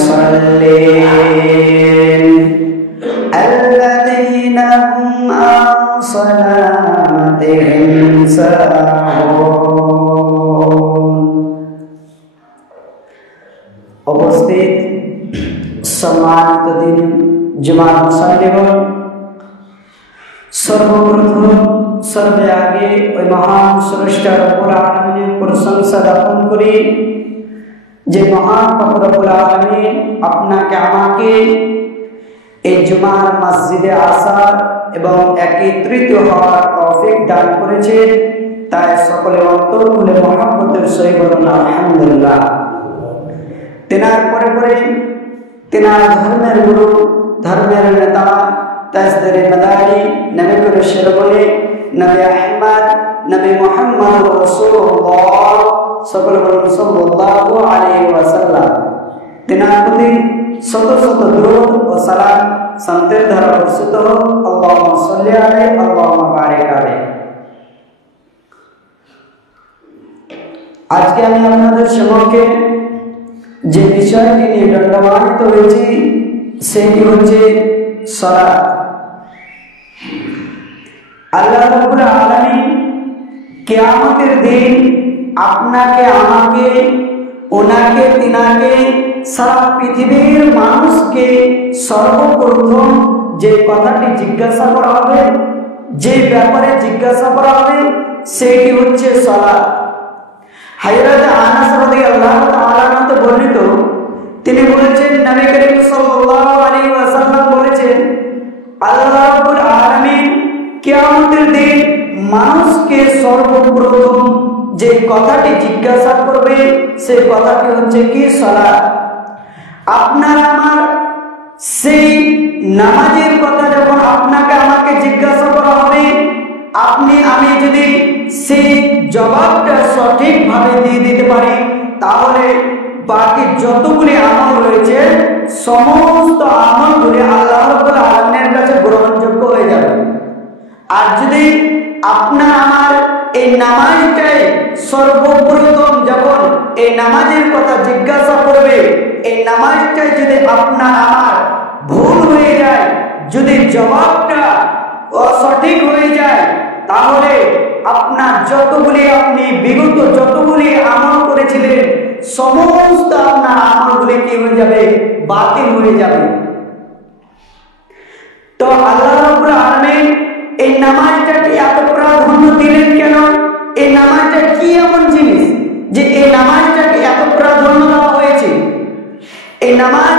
للمصلين الذين هم عن صلاتهم ساهون। উপস্থিত সম্মানিত দিন জুমার মুসল্লিগণ, সর্বপ্রথম সর্বে আগে ওই মহান স্রষ্টা রব্বুল আলামিনের প্রশংসা জ্ঞাপন করি যে মহান রব্বুল আলামিন আপনাকে আমাকে এই জুমার মসজিদে আসার এবং একত্রিত হওয়ার তৌফিক দান করেছেন। তাই সকলে অন্তর খুলে মহব্বতের সহিত বলুন আলহামদুলিল্লাহ। তেনার পরে পরে তেনার ধর্মের গুরু, ধর্মের নেতা, তাজদারে মাদানী, নবী কুরশের বলে নবী আহমদ, নবী মুহাম্মদ রাসূলুল্লাহ সকল বলুন সাল্লাল্লাহু আলাইহি ওয়াসাল্লাম। তেনার প্রতি শত শত দরুদ ও সালাম শান্তির ধারা বর্ষিত হোক। আল্লাহুম্মা সাল্লি আলাইহি আল্লাহুম্মা বারিক আলাইহি। আজকে আমি আপনাদের সম্মুখে যে বিষয়টি নিয়ে দণ্ডায়িত হয়েছি সেটি হচ্ছে সালাত। আল্লাহ রাব্বুল আলামিন কিয়ামতের দিন আপনাকে আমাকে ওনাকে তিনাকে সারা পৃথিবীর মানুষকে সর্বপ্রথম যে কথাটি জিজ্ঞাসা করা হবে, যে ব্যাপারে জিজ্ঞাসা করা হবে সেটি হচ্ছে সালাত। হযরত আনাস রাদিয়াল্লাহু তাআলা থেকে বর্ণিত, তিনি বলেছেন নবী করিম সাল্লাল্লাহু আলাইহি ওয়াসাল্লাম বলেছেন আল্লাহ রাব্বুল আলামিন কিয়ামতের দিন মানুষকে সর্বপ্রথম যে কথাটি জিজ্ঞাসা করবে সেই কথাটি হচ্ছে কি? সালাত। আপনার আমার সেই নামাজের কথা যখন আপনাকে আমাকে জিজ্ঞাসা করা হবে, আপনি আমি যদি সেই জবাবটা সঠিকভাবে দিয়ে দিতে পারি, তাহলে বাকি যতগুলি আমল রয়েছে সমস্ত আমলগুলি আল্লাহ রাব্বুল আলামিনের কাছে গ্রহণযোগ্য হয়ে যাবে। আর যদি আপনার আমার এই নামাজটাই সর্বপ্রথম যখন এই নামাজের কথা জিজ্ঞাসা করবে, এই নামাজটাই যদি আপনার আমার ভুল হয়ে যায়, যদি জবাবটা অসঠিক হয়ে যায়, তাহলে আপনার যতগুলি আপনি বিগত যতগুলি আমল করেছিলেন সমস্ত আপনার আমলগুলি কি হয়ে যাবে? বাতিল হয়ে যাবে। তো আল্লাহ রাব্বুল আলামিন এই নামাজটাকে এত প্রাধান্য দিলেন কেন? এই নামাজটা কি এমন জিনিস যে এই নামাজটাকে এত প্রাধান্য দেওয়া হয়েছে? এই নামাজ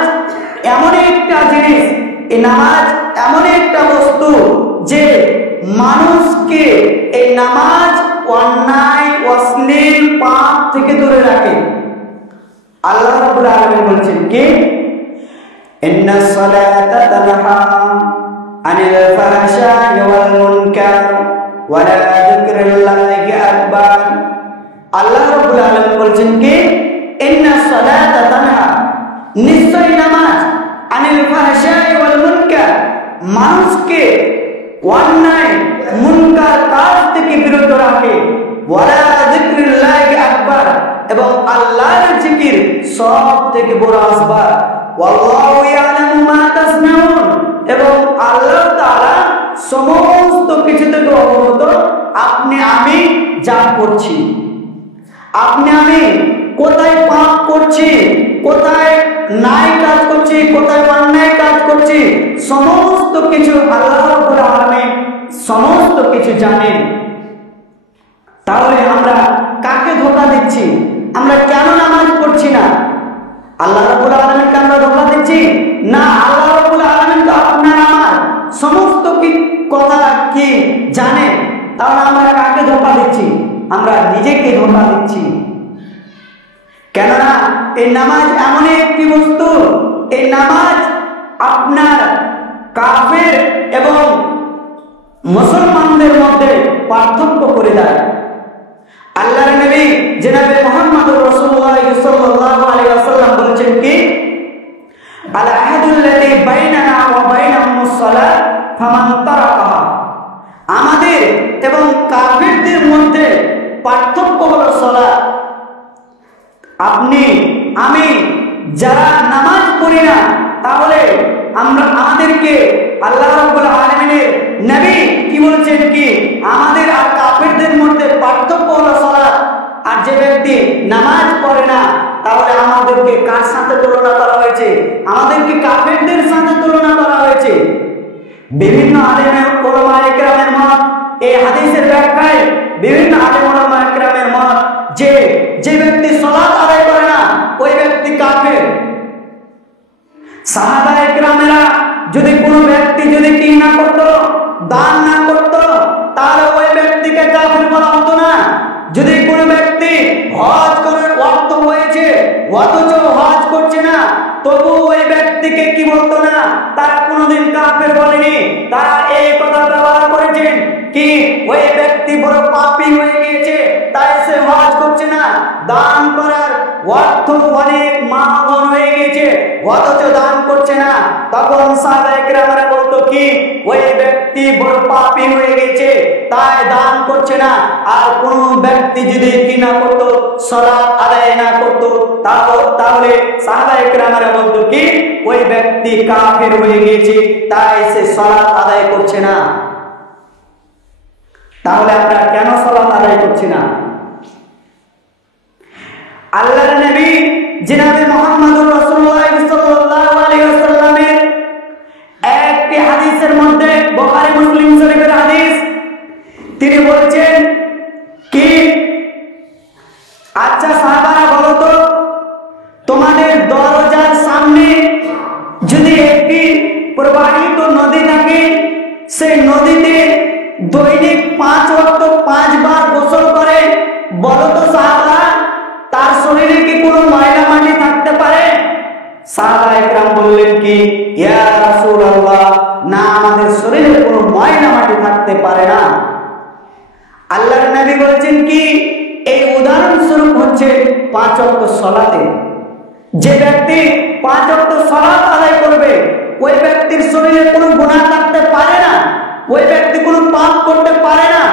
এমন একটা জিনিস, এই নামাজ এমন একটা বস্তু যে মানুষকে এই নামাজ অন্যায় অশ্লীল পাপ থেকে দূরে রাখে। আল্লাহ রাব্বুল আলামিন বলেছেন কি? ইন্নাস সালাতা তানহা আনিল ফাহশাই ওয়াল মুনকার ওয়া লা যিকরুল্লাহি আকবার। আল্লাহ রাব্বুল আলামিন বলেছেন কি? ইন্নাস সালাতা তানহা, নিশ্চয় নামাজ আনিল ফাহশাই ওয়াল মুনকার, মানুষকে অন্যায় মুনকার কাজ থেকে বিরত রাখে। ওয়া লা যিকরুল্লাহি আকবার, এবং আল্লাহর জিকির সব থেকে বড় আসবাব। ওয়াল্লাহু ইয়ালামু মা তাসনাউন, এবং আল্লাহ তাআলা সমস্ত কিছু থেকে অবগত। আপনি আমি যা করছি, আপনি আমি কোথায় পাপ করছি, কোথায় ন্যায় কাজ করছি, কোথায় অন্যায় কাজ করছি, সমস্ত কিছু আল্লাহ রাব্বুল আলামিন সমস্ত কিছু জানেন। তাহলে আমরা কাকে ধোঁকা দিচ্ছি? আমরা কেন নামাজ পড়ছি না? আল্লাহ রাব্বুল আলামিনকে আমরা ধোঁকা দিচ্ছি না। আল্লাহ রাব্বুল আলামিন তো আপনার আমার সমস্ত কথা কি জানেন। তাহলে আমরা কাকে ধোঁকা দিচ্ছি? আমরা নিজেকে ধোঁকা দিচ্ছি। কেননা এই নামাজ এমন একটি বস্তু, এই নামাজ আপনার কাফের এবং মুসলমানদের মধ্যে পার্থক্য করে দেয়। আল্লাহর নবী জনাবে মুহাম্মদ রাসূলুল্লাহ সাল্লাল্লাহু আলাইহি ওয়াসাল্লাম বলেছেন কি? আল আহাদুল্লাযী বাইনানা ওয়া বাইনাহুমুস সালাত ফামান তারাকাহা, আমাদের এবং কাফেরদের মধ্যে পার্থক্য হলো সালাত। আপনি আমি যারা নামাজ পড়ি না, তাহলে আমাদেরকে আল্লাহ রাব্বুল আলামিনের নবী কি বলছেন কি আমাদের আর কাফেরদের মধ্যে পার্থক্য হলো সালাত। আর যে ব্যক্তি নামাজ পড়ে না, তাহলে আমাদেরকে কার সাথে তুলনা করা হয়েছে? আমাদেরকে কাফেরদের সাথে তুলনা করা হয়েছে। বিভিন্ন আলেম ওলামা ইকরামের মত, এই হাদিসের ব্যাখ্যায় বিভিন্ন আলেম ওলামা ইকরামের মত যে ব্যক্তি সালাত আদায় করে না, ওই ব্যক্তি কাফের। সাহাবা ইকরামেরা যদি কোনো ব্যক্তি যদি কি না করতো, দান না করতো, তাহলে ওই ব্যক্তিকে কাফের বলা হতো না। যদি কোনো ব্যক্তি হজ করার ওয়াক্ত হয়েছে অথচ হজ করছে না, তবু ওই ব্যক্তিকে কি বলতো না, তারা কোনোদিন কাফের বলেনি। তারা এই কথা ব্যবহার করেছেন কি ওই ব্যক্তি বড় পাপী হয়ে গিয়েছে, তাই সে হজ করছে না। দান করার অর্থ অনেক মহান হয়ে গিয়েছে অথচ দান করছে না। তখন সাহাবায়ে কেরামরা বলতো কি ওই ব্যক্তি বড় পাপী হয়ে গেছে, তাই দান করছে না। আর কোন ব্যক্তি যদি কি না করতো, সালাত আদায় না করতো, তাহলে সাহাবায়ে কেরামরা বলতো কি ওই ব্যক্তি কাফের হয়ে গিয়েছে, তাই সে সালাত আদায় করছে না। তাহলে আমরা কেন সালাত আদায় করছি না? আল্লাহর নবী জনাবে মুহাম্মদুর রাসূলুল্লাহ সাল্লাল্লাহু আলাইহি ওয়াসাল্লামের একটি হাদিসের মধ্যে, বুখারী মুসলিম শরীফের হাদিস, তিনি বলেছেন কি আচ্ছা সাহাবারা বলো তো, তোমাদের দরজার সামনে যদি একটি প্রবাহিত নদী থাকে, সেই নদীতে দৈনিক 5 ওয়াক্ত 5 বার গোসল করে, বলো তো সাহাবারা তার শরীরে কি কোনো ময়লা মাটি থাকতে পারে? সাহাবায়ে কেরাম বললেন কি ইয়া রাসূলুল্লাহ, না, আমাদের শরীরে কোনো ময়লা মাটি থাকতে পারে না। আল্লাহর নবী বলেছেন কি এই উদাহরণ স্বরূপ হচ্ছে 5 ওয়াক্ত সালাতে। যে ব্যক্তি 5 ওয়াক্ত সালাত আদায় করবে, ওই ব্যক্তির শরীরে কোনো গুনাহ থাকতে পারে না, ওই ব্যক্তি কোনো পাপ করতে পারে না।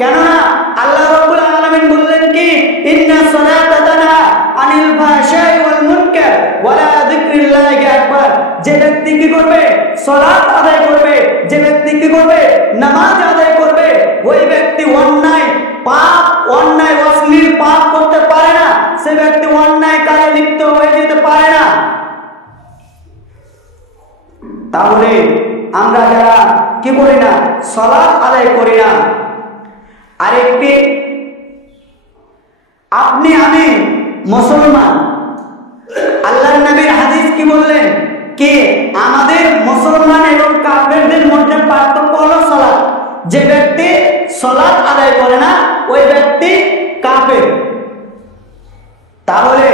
কেননা আল্লাহ রাব্বুল আলামিন বললেন কি ইন্না সালাতা তানহা আনিল ফাহশাই ওয়াল মুনকার ওয়ালা যিকরিল্লাহি আকবার। যে ব্যক্তি কি করবে? সালাত আদায় করবে, যে ব্যক্তি কি করবে? নামাজ আদায় করবে, ওই ব্যক্তি অন্যায় পাপ, অন্যায় অশ্লীল পাপ করতে পারে না, সে ব্যক্তি অন্যায় কাজে লিপ্ত হয়ে যেতে পারে না। তাহলে আমরা যারা কি করি না, সালাত আদায় করি না, আরেকটি আপনি আমি মুসলমান, আল্লাহর নবীর হাদিস কি বললেন কি আমাদের মুসলমান এবং কাফেরদের মধ্যে পার্থক্য হলো সালাত। যে ব্যক্তি সালাত আদায় করে না, ওই ব্যক্তি কাফের। তাহলে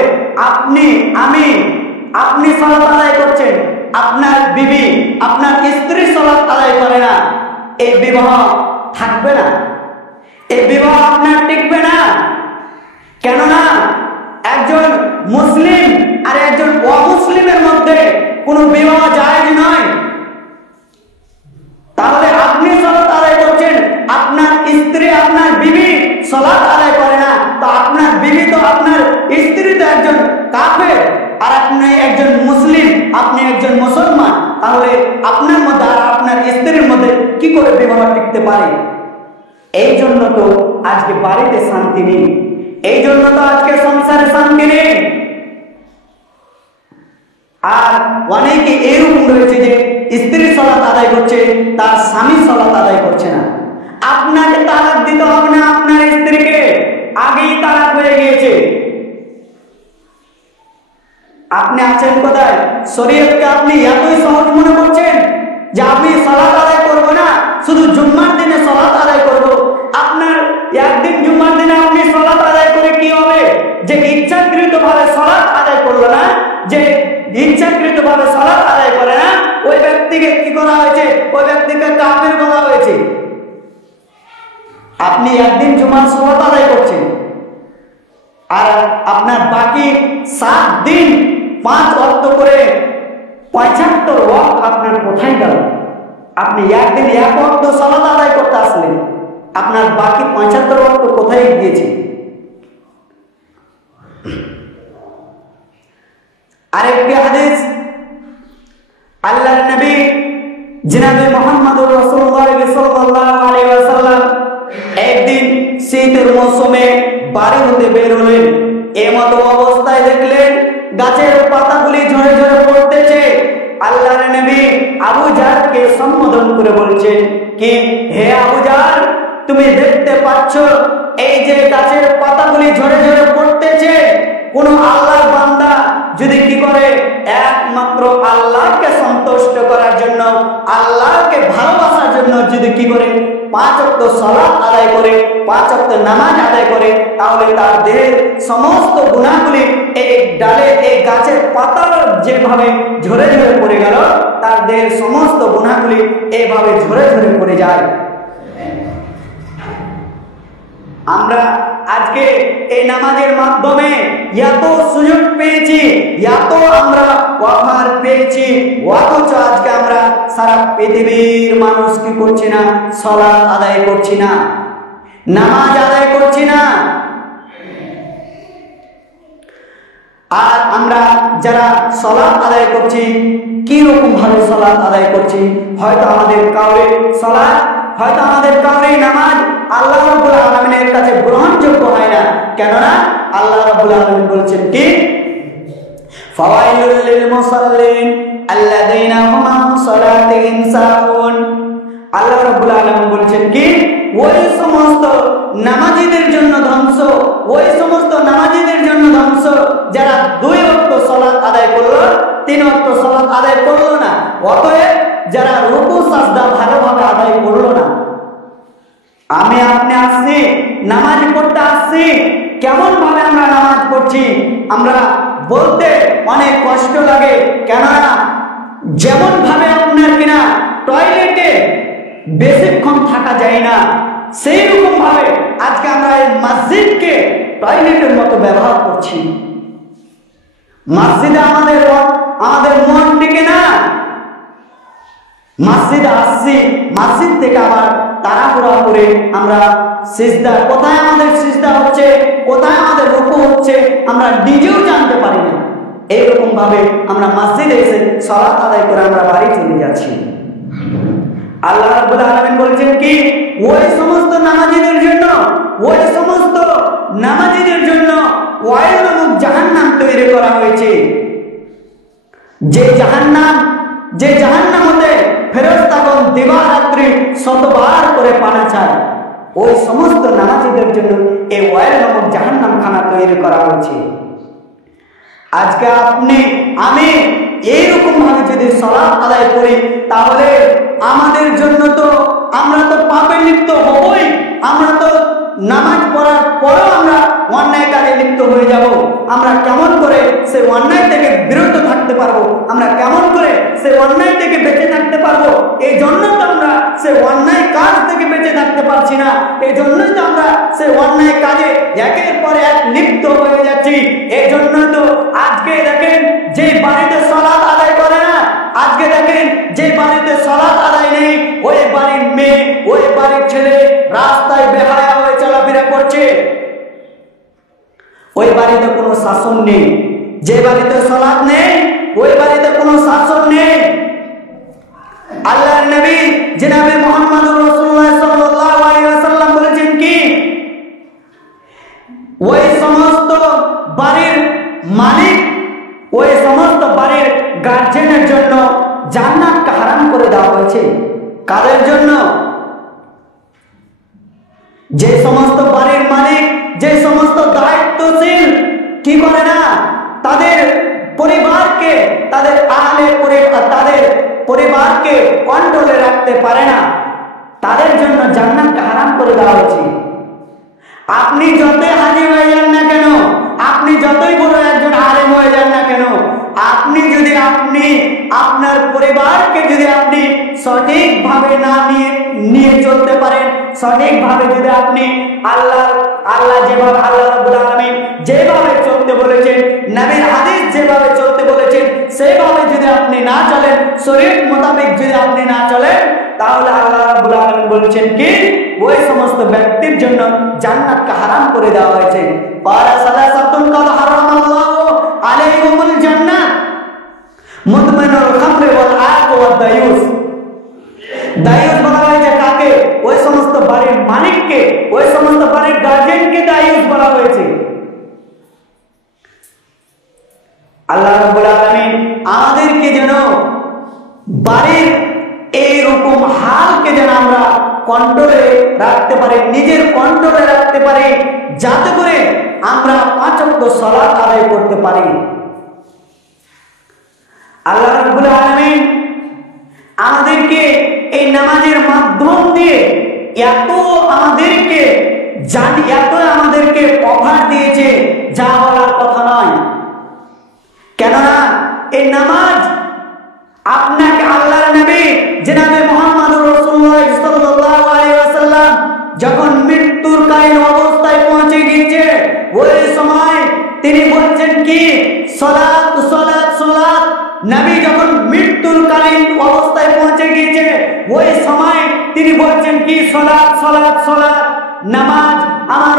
আপনি আমি, আপনি সালাত আদায় করছেন, আপনার বিবি আপনার স্ত্রী সালাত আদায় করে না, এই বিবাহ থাকবে না, এই বিবাহ আপনার টিকবে না। কেননা একজন মুসলিম আর একজন অমুসলিমের মধ্যে কোনো বিবাহ জায়েজ নয়। তাহলে আপনি সালাত আদায় করছেন, আপনার স্ত্রী আপনার বিবি সালাত আদায় করে না, তো আপনার বিবি তো আপনার স্ত্রী তো একজন কাফের, আর আপনি একজন মুসলিম, আপনি একজন মুসলমান, তাহলে আপনার মধ্যে আর আপনার স্ত্রীর মধ্যে কি করে বিবাহ টিকতে পারে? এই জন্য তো আজকে বাড়িতে শান্তি নেই, এই জন্য তো আজকে সংসারে শান্তি নেই। আর অনেকে এরকম রয়েছে যে স্ত্রী সালাত আদায় করছে, তার স্বামী সালাত আদায় করছে না। আপনাকে তালাক দিতে হবে না, আপনার স্ত্রীকে আগেই তালাক হয়ে গিয়েছে। আপনি আছেন কোথায়? শরীয়তকে আপনি এতই সহজ মনে করছেন যে আপনি সালাত আদায় করব না, শুধু জুম্মার দিনে সালাত আদায় করব। আপনার একদিন জুম্মার দিনে আপনি সালাত আদায় করে কি হবে? যে ইচ্ছাকৃতভাবে সালাত আদায় করলো না, যে ইচ্ছাকৃতভাবে সালাত আদায় করে না, ওই ব্যক্তিকে কি করা হয়েছে? ওই ব্যক্তিকে কাফের বলা হয়েছে। আপনি একদিন জুমার সালাত আদায় করছেন, আর আপনার বাকি 7 দিন 5 ওয়াক্ত করে 75 ওয়াক্ত আপনার কোথায় গেল? আপনি একদিন 1 ওয়াক্ত সালাত আদায় করতে আসলেন, আপনার বাকি 75 ওয়াক্ত কোথায় গিয়েছে? আরেকটি হাদিস আল্লাহর নবী জনাবে মুহাম্মদুর রাসূলুল্লাহ সাল্লাল্লাহু আলাইহি ওয়াসাল্লাম একদিন শীতের মৌসুমে বাড়ি হতে বের হলেন। এমতো অবস্থায় দেখলেন গাছের পাতাগুলি ঝরে ঝরে পড়তেছে। আল্লাহর নবী আবু জারকে সম্বোধন করে বলছেন কি, হে আবু জার, তুমি দেখতে পাচ্ছ এই যে গাছের পাতাগুলি ঝরে ঝরে পড়তেছে, কোন আল্লাহর বান্দা যদি কি করে একমাত্র আল্লাহকে সন্তুষ্ট করার জন্য, আল্লাহকে ভালোবাসার জন্য যদি কি করে 5 ওয়াক্ত সালাত আদায় করে, 5 ওয়াক্ত নামাজ আদায় করে, তাহলে তার দেহের সমস্ত গুনাহগুলি এই ডালে, এই গাছের পাতার যেভাবে ঝরে ঝরে পড়ে গেল, তার দেহের সমস্ত গুনাহগুলি এইভাবে ঝরে ঝরে পড়ে যায়। আমরা আজকে এই নামাজের মাধ্যমে এত সুযোগ পেয়েছি, এত আমরা অফার পেয়েছি, অথচ আজকে আমরা সারা পৃথিবীর মানুষ কি করছি না, সালাত আদায় করছি না, নামাজ আদায় করছি না। আর আমরা যারা সালাত আদায় করছি, কি রকম ভাবে সালাত আদায় করছি? হয়তো আমাদের কাউরে সালাত, হয়তো আমাদের কাউরে নামাজ আল্লাহ রাব্বুল আলামিনের কাছে গ্রহণযোগ্য হয় না। কেননা আল্লাহ রাব্বুল আলামিন বলছেন কি, ফাওয়াইলুল লিল মুসাল্লিন আল্লাযীনা হুম আন সালাতিহিম সাহুন। আল্লাহ রাব্বুল আলামিন বলছেন কি, ওই সমস্ত নামাজীদের জন্য ধ্বংস, ওই সমস্ত নামাজীদের জন্য ধ্বংস যারা 2 ওয়াক্ত সালাত আদায় করলো, 3 ওয়াক্ত সালাত আদায় করলো না, অতএব যারা রুকু সাজদা ভালোভাবে আদায় করলো না। আমি আপনি আসছি নামাজ পড়তে আসছি, কেমন ভাবে আমরা নামাজ পড়ছি আমরা বলতে অনেক কষ্ট লাগে। কেননা যেমন ভাবে আপনার কিনা টয়লেটে বেশিক্ষণ থাকা যায় না, সেই রকম ভাবে আজকে আমরা এই মসজিদকে টয়লেটের মতো ব্যবহার করছি। মসজিদে আমাদের মন টিকে না। মসজিদে আসছি, মসজিদ থেকে আবার তাড়াহুড়া করে আমরা সিজদা, কোথায় আমাদের সিজদা হচ্ছে, কোথায় আমাদের রুকু হচ্ছে, আমরা নিজেও জানতে পারি না। এইরকম ভাবে আমরা মসজিদে এসে সালাত আদায় করে আমরা বাড়ি চলে যাচ্ছি। আল্লাহ রাব্বুল আলামিন বলেছেন কি, ওই সমস্ত নামাজীদের জন্য, ওই সমস্ত নামাজীদের জন্য ওয়াইল নামক জাহান্নাম তৈরি করা হয়েছে। যে জাহান্নাম হতে ফেরেশতাগণ দিবারাত্রি শতবার করে পানা চায়, ওই সমস্ত নামাজীদের জন্য এই ওয়াইল নামক জাহান্নাম খানা তৈরি করা হয়েছে। আজকে আপনি আমি এইরকম ভাবে যদি সালাত আদায় করি, তাহলে আমাদের জন্য তো আমরা তো পাপে লিপ্ত হবই। আমরা তো নামাজ পড়ার পরেও আমরা অন্যায় কাজে লিপ্ত হয়ে যাব। আমরা কেমন করে সেই অন্যায় থেকে বিরত থাকতে পারবো? আমরা কেমন করে সেই অন্যায় থেকে বেঁচে থাকতে পারবো? এই জন্য তো আমরা সেই অন্যায় কাজ থেকে বেঁচে থাকতে পারছি না। এই জন্যই তো আমরা সেই অন্যায় কাজে একের পর এক লিপ্ত হয়ে যাচ্ছি। এই জন্য তো আজকে দেখেন যে বাড়িতে সালাত আদায় করে না, আজকে দেখেন যে বাড়িতে সালাত আদায় নেই, ওই বাড়ির মেয়ে, ওই বাড়ির ছেলে রাস্তায় বেহায়া হয়ে চলাফেরা করছে। ওই বাড়িতে কোনো শাসন নেই। যে বাড়িতে সালাত নেই, ওই বাড়িতে কোনো শাসন নেই। আল্লাহর নবী জনাবে মুহাম্মদুর রাসূলুল্লাহ সাল্লাল্লাহু আলাইহি ওয়াসাল্লাম বলেছেন কি, ওই সমস্ত বাড়ির মালিক, ওই সমস্ত বাড়ির গার্জেনের জন্য জান্নাতকে হারাম করে দেওয়া হয়েছে। কাদের জন্য? যে সমস্ত বাড়ির মালিক, যে সমস্ত দায়িত্বশীল কি করে না, তাদের পরিবারকে, তাদের তাদের পরিবারকে কন্ট্রোলে রাখতে পারে না, তাদের জন্য জান্নাতকে হারাম করে দেওয়া হয়েছে। আপনি যতই হাজি হয়ে যান না কেন, আপনি যতই বড় একজন আলেম হয়ে যান না কেন, আপনি যদি আপনার পরিবারকে যদি আপনি সঠিকভাবে না নিয়ে চলতে পারেন, সঠিকভাবে যদি আপনি আল্লাহ যেভাবে আল্লাহ রাব্বুল আলামিন যেভাবে চলতে বলেছেন, নবীর হাদিস যেভাবে চলতে বলেছেন, সেভাবে যদি আপনি না চলেন, শরীয়ত মোতাবেক যদি আপনি না চলেন, তাহলে আল্লাহ রাব্বুল আলামিন বলেছেন কি, ওই সমস্ত ব্যক্তির জন্য জান্নাতকে হারাম করে দেওয়া হয়েছে। পারা সালাসাতুন কাদ হারামাল্লাহু আলাইহিমুল জান্নাত, মুদমিনুল খামরে ওয়াল আক ওয়াদ দায়ুস। দায়ুস বলা হয়েছে কাকে? ওই সমস্ত বাড়ির মালিককে, ওই সমস্ত বাড়ির গার্জিয়ানকে দায়ুস বলা হয়েছে। আল্লাহ রাব্বুল আলামিন আমাদেরকে যেন বাড়ির এইরকম হালকে যেন আমরা কন্ট্রোলে রাখতে পারি, নিজের কন্ট্রোলে রাখতে পারি, যাতে করে আমরা 5 ওয়াক্ত সালাত আদায় করতে পারি। আল্লাহ রাব্বুল আলামিন আমাদেরকে এই নামাজের মাধ্যম দিয়ে এত আমাদেরকে অফার দিয়েছে, যা বলার কথা নয়। কেননা এই নামাজ আপনাকে আল্লাহর নবী জনাবে মুহাম্মদুর রাসূলুল্লাহ সাল্লাল্লাহু আলাইহি ওয়াসাল্লাম যখন মৃত্যুর কালীন অবস্থায় পৌঁছে গিয়েছে, ওই সময় তিনি বলছেন কি সালাত সালাত সালাত। নবী যখন মৃত্যুর কালীন অবস্থায় পৌঁছে গিয়েছে, ওই সময় তিনি বলছেন কি সালাত সালাত সালাত। নামাজ আমার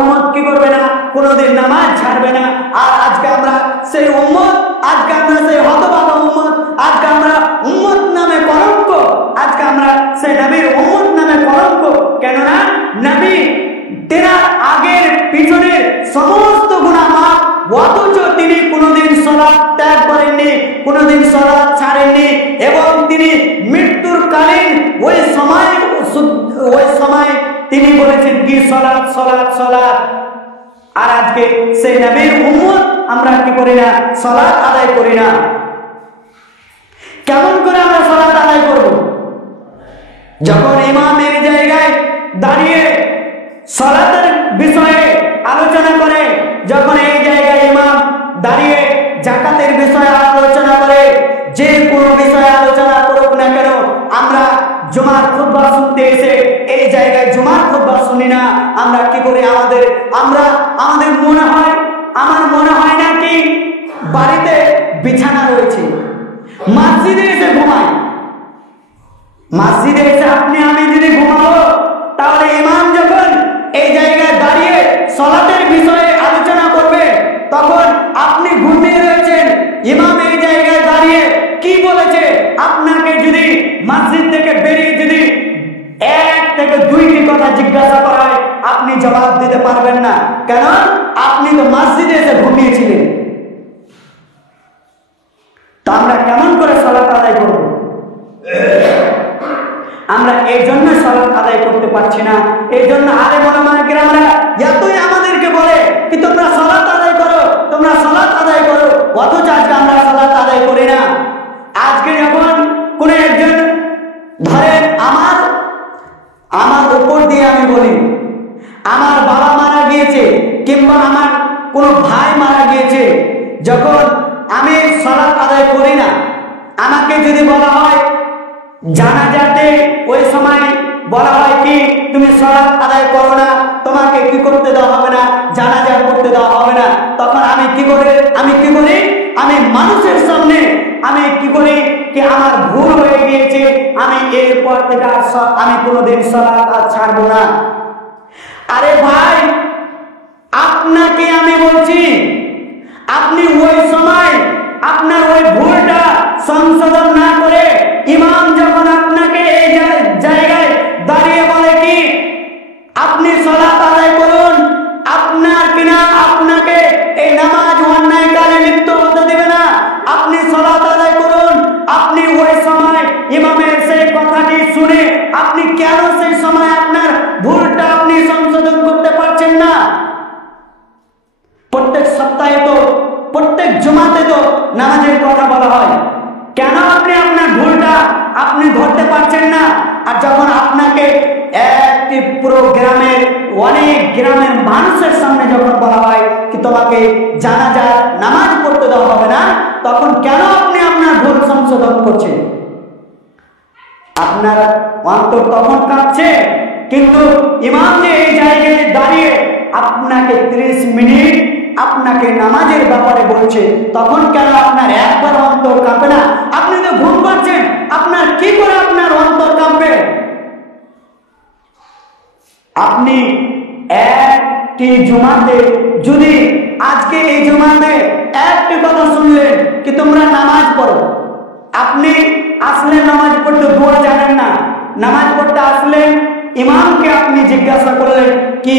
উম্মত কি করবে না? কোনোদিন নামাজ ছাড়বে না। আর আজকে আমরা সেই উম্মত, আজকে আমরা সেই হতভাগা উম্মত, আজকে আমরা উম্মত নামে কলঙ্ক, আজকে আমরা সেই নবীর উম্মত নামে কলঙ্ক। কেননা নবী তেনার আগের পিছনের সমস্ত গুনাহ মাফ, অথচ তিনি কোনোদিন সালাত ত্যাগ করেননি, কোনোদিন সালাত ছাড়েননি, এবং তিনি মৃত্যুর কালীন ওই সময় তিনি বলেছেন কি সালাত সালাত সালাত। আর আজকে সেই নবীর উম্মত আমরা কি করি না? সালাত আদায় করি না। কেমন করে আমরা সালাত আদায় করব? যখন ইমাম এই জায়গায় দাঁড়িয়ে সালাতের বিষয়ে আলোচনা করে, যখন এই জায়গায় ইমাম দাঁড়িয়ে যাকাতের বিষয়ে আলোচনা করে, যে কোনো বিষয়ে আলোচনা করুক না কেন, আমরা জুমার খুতবা শুনতে এসে এই জায়গায় জুমার খুতবা শুনি না। আমরা কি করি? আমাদের আমার মনে হয় না কি বাড়িতে বিছানা রয়েছে, মসজিদে এসে ঘুমাই। মসজিদে এসে আপনি আমি যদি ঘুমাবো, তাহলে ইমাম যখন এই জায়গায় দাঁড়িয়ে সালাতের বিষয়ে আলোচনা করবে, তখন আপনি ঘুমিয়ে রয়েছেন। ইমাম এই জায়গায় দাঁড়িয়ে কি বলেছে, আপনাকে যদি মসজিদ থেকে বেরিয়ে যদি 1 থেকে 2টি কথা জিজ্ঞাসা করা হয়, আপনি জবাব দিতে পারবেন না। কেন? আপনি তো মসজিদে এসে ঘুমিয়েছিলেন। তা আমরা কেমন করে সালাত আদায় করব? আমরা এই জন্য সালাত আদায় করতে পারছি না। এই জন্য আলেম ওলামায়ে কেরামরা এতই আমাদেরকে বলে কি তোমরা সালাত আদায় করো, তোমরা সালাত আদায় করো, অথচ আজকে আমরা সালাত আদায় করি না। আজকে যখন কোন একজন ধরেন আমার উপর দিয়ে আমি বলি আমার বাবা মারা গিয়েছে, কিংবা আমার কোনো ভাই মারা গিয়েছে, যখন আমি সালাত আদায় করি না, আমাকে যদি বলা হয় জানাজাতে ওই সময় বলা হয় কি তুমি সালাত আদায় করো না, তোমাকে কি করতে দেওয়া হবে না, জানাজা করতে দেওয়া হবে না, তখন আমি কি করি? আমি মানুষের সামনে আমি কি করি কি আমার ভুল হয়ে গিয়েছে, আমি এরপর থেকে আমি কোনোদিন সালাত আর ছাড়বো না। আরে ভাই, আপনাকে আমি বলছি, আপনি ওই সময় আপনার ওই ভুলটা সংশোধন না করে ইমাম যখন আপনাকে এই জায়গায় দাঁড়িয়ে বলে কি আপনি সালাত আদায় করুন, আপনাকে এই নামাজ অন্যায় কাজে লিপ্ত হতে দেবে না, আপনি সালাত আদায় করুন, আপনি ওই সময় ইমামের সেই কথাটি শুনে আপনি কেন সেই সময় আপনার ভুলটা আপনি সংশোধন করতে পারছেন না? প্রত্যেক সপ্তাহে তো প্রত্যেক জুমাতে তো নামাজের কথা বলা হয়, কেন আপনি আপনার ভুলটা আপনি ধরতে পারছেন না? আর যখন আপনাকে একটি পুরো গ্রামের অনেক গ্রামের মানুষের সামনে যখন বলা হয় কি তোমাকে জানাজার নামাজ পড়তে দেওয়া হবে না, তখন কেন আপনি আপনার ভুল সংশোধন করছেন? আপনার অন্তর তখন কাঁপছে, কিন্তু ইমাম যে এই জায়গায় দাঁড়িয়ে আপনাকে 30 মিনিট আপনাকে নামাজের ব্যাপারে বলছে, তখন কেন আপনার একবার অন্তর কাঁপে না? আপনি তো ঘুম পাচ্ছেন, আপনার কি করে আপনার অন্তর কাঁপবে? আপনি একটি জুমাতে যদি আজকে এই জুমাতে একটি কথা শুনলেন, কি তোমরা নামাজ পড়ো। আপনি আসলে নামাজ পড়তে দোয়া জানেন না, নামাজ পড়তে আসলে ইমামকে আপনি জিজ্ঞাসা করলেন কি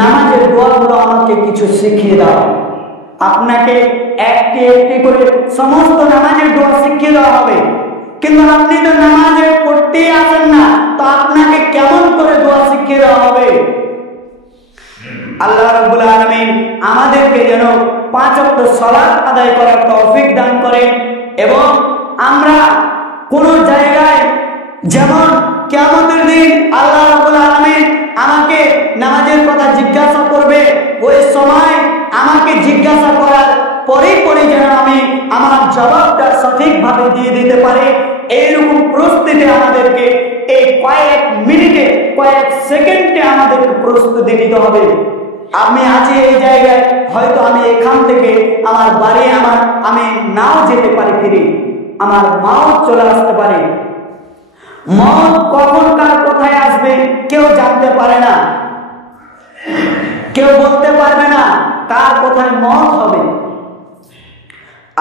নামাজের দোয়াগুলো আমাকে কিছু শিখিয়ে দাও। আপনাকে একটি একটি করে সমস্ত নামাজের দোয়া শিখিয়ে দেওয়া হবে, কিন্তু আপনি তো নামাজে পড়তেই আসেন না, তো আপনাকে কেমন করে দোয়া শিখিয়ে দেওয়া হবে। আল্লাহ রাব্বুল আলামিন আমাদেরকে যেন 5 ওয়াক্ত সালাত আদায় করার তৌফিক দান করেন এবং আমরা কোন জায়গায় যেমন কিয়ামতের দিন আল্লাহ রাব্বুল আলামিন আমাকে নামাজের কথা জিজ্ঞাসা করবে, ওই সময় আমাকে জিজ্ঞাসা করার পরে যেন আমি আমার জবাবটা সঠিকভাবে দিয়ে দিতে পারি, এইরকম প্রস্তুতি আমাদেরকে এই কয়েক মিনিটে কয়েক সেকেন্ডে আমাদেরকে প্রস্তুতি নিতে হবে। আমি আছি এই জায়গায়, হয়তো আমি এখান থেকে আমার বাড়ি আমি নাও যেতে পারি, ফিরে আমার মাও চলে আসতে পারে। মত কখন কার কোথায় আসবে কেউ জানতে পারে না, কেউ বলতে পারবে না কার কোথায় মত হবে।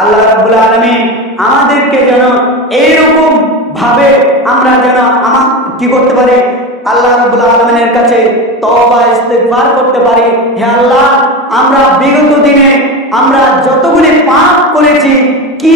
আল্লাহ রাব্বুল আলামিন আমাদেরকে যেন এইরকম ভাবে আমরা যেন কি করতে পারি, আল্লাহ রাব্বুল আলামিনের কাছে তওবা ইস্তেগফার করতে পারি। হে আল্লাহ, আমরা বিগত দিনে আমরা যতগুলি পাপ করেছি, কি